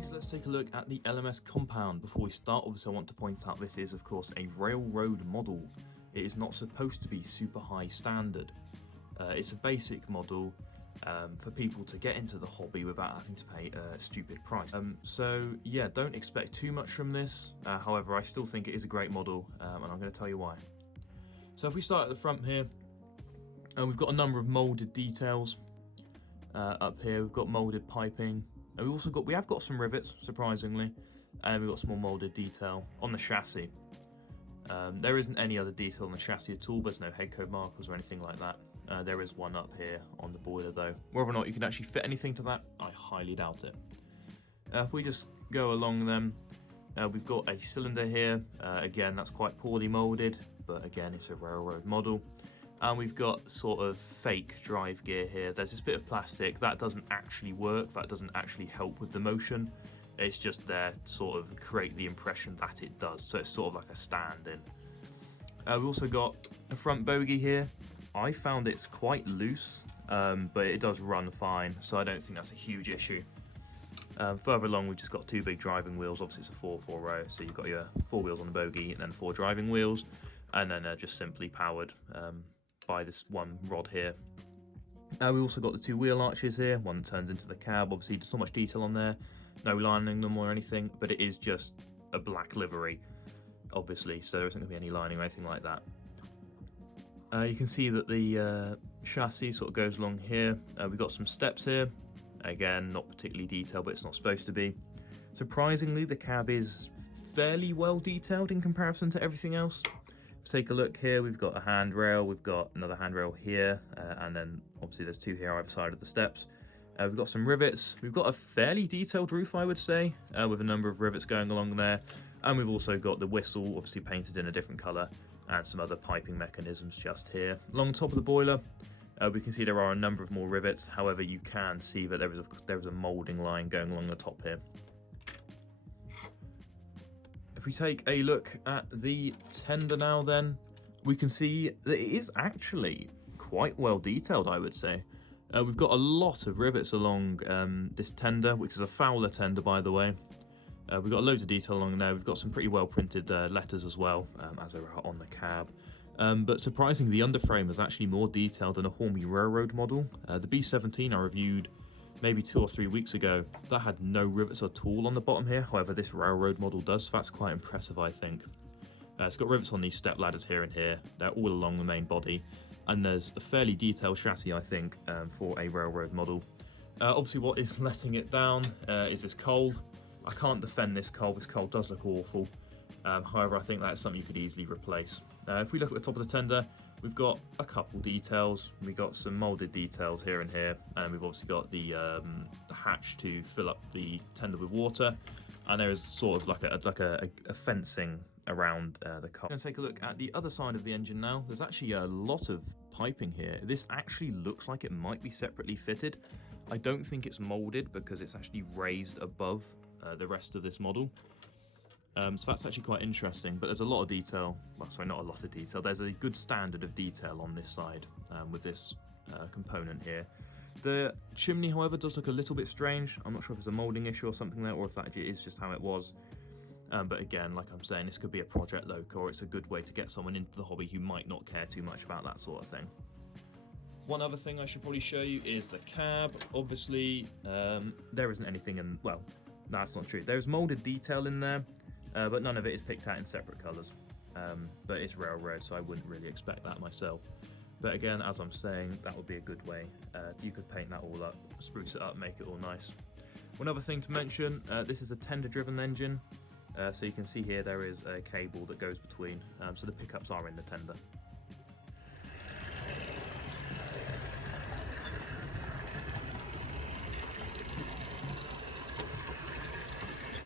Okay, so let's take a look at the LMS compound. Before we start, obviously I want to point out this is of course a railroad model. It is not supposed to be super high standard. It's a basic model for people to get into the hobby without having to pay a stupid price. So yeah, don't expect too much from this. However, I still think it is a great model, and I'm going to tell you why. So if we start at the front here, we've got a number of molded details up here. We've got molded piping. And we have got some rivets, surprisingly, and we've got some more molded detail on the chassis. There isn't any other detail on the chassis at all. There's no head code markers or anything like that. There is one up here on the boiler though. Whether or not you can actually fit anything to that, I highly doubt it. If we just go along them, we've got a cylinder here. Again, that's quite poorly molded, but again, it's a railroad model. And we've got sort of fake drive gear here. There's this bit of plastic that doesn't actually work, that doesn't actually help with the motion. It's just there to sort of create the impression that it does. So it's sort of like a stand-in. We've also got a front bogie here. I found it's quite loose, but it does run fine, so I don't think that's a huge issue. Further along, we've just got two big driving wheels. Obviously, it's a 4x4 row, so you've got your 4 wheels on the bogie and then 4 driving wheels, and then just simply powered by this one rod here. We also got the 2 wheel arches here, one that turns into the cab. Obviously, there's not much detail on there, no lining them or anything, but it is just a black livery, obviously, so there isn't going to be any lining or anything like that. You can see that the chassis sort of goes along here. We've got some steps here. Again, not particularly detailed, but it's not supposed to be. Surprisingly, the cab is fairly well detailed in comparison to everything else. Let's take a look here. We've got a handrail, we've got another handrail here, and then obviously there's 2 here either side of the steps. We've got some rivets. We've got a fairly detailed roof, I would say, with a number of rivets going along there. And we've also got the whistle, obviously painted in a different colour, and some other piping mechanisms just here. Along the top of the boiler, we can see there are a number of more rivets. However, you can see that there is a moulding line going along the top here. If we take a look at the tender now, then we can see that it is actually quite well detailed, I would say. We've got a lot of rivets along this tender, which is a Fowler tender, by the way. We've got loads of detail along there. We've got some pretty well printed letters as well, as there are on the cab. But surprisingly, the underframe is actually more detailed than a Hornby railroad model. The B17 I reviewed maybe 2 or 3 weeks ago, that had no rivets at all on the bottom here. However, this railroad model does, so that's quite impressive, I think. It's got rivets on these step ladders here and here. They're all along the main body. And there's a fairly detailed chassis, I think, for a railroad model. Obviously, what is letting it down is this coal. I can't defend this coal. This coal does look awful. However, I think that's something you could easily replace. If we look at the top of the tender, we've got a couple details. We've got some moulded details here and here, and we've obviously got the hatch to fill up the tender with water. And there is sort of like a fencing around the car. I'm going to take a look at the other side of the engine now. There's actually a lot of piping here. This actually looks like it might be separately fitted. I don't think it's moulded because it's actually raised above the rest of this model. So that's actually quite interesting, but there's a lot of detail. Well, sorry, not a lot of detail. There's a good standard of detail on this side with this component here. The chimney, however, does look a little bit strange. I'm not sure if it's a moulding issue or something there, or if that is just how it was. But again, like I'm saying, this could be a project loco, or it's a good way to get someone into the hobby who might not care too much about that sort of thing. One other thing I should probably show you is the cab. Obviously, there isn't anything in, well, that's not true. There's moulded detail in there, but none of it is picked out in separate colours. But it's railroad, so I wouldn't really expect that myself. But again, as I'm saying, that would be a good way. You could paint that all up, spruce it up, make it all nice. One other thing to mention, this is a tender-driven engine. So you can see here there is a cable that goes between, so the pickups are in the tender.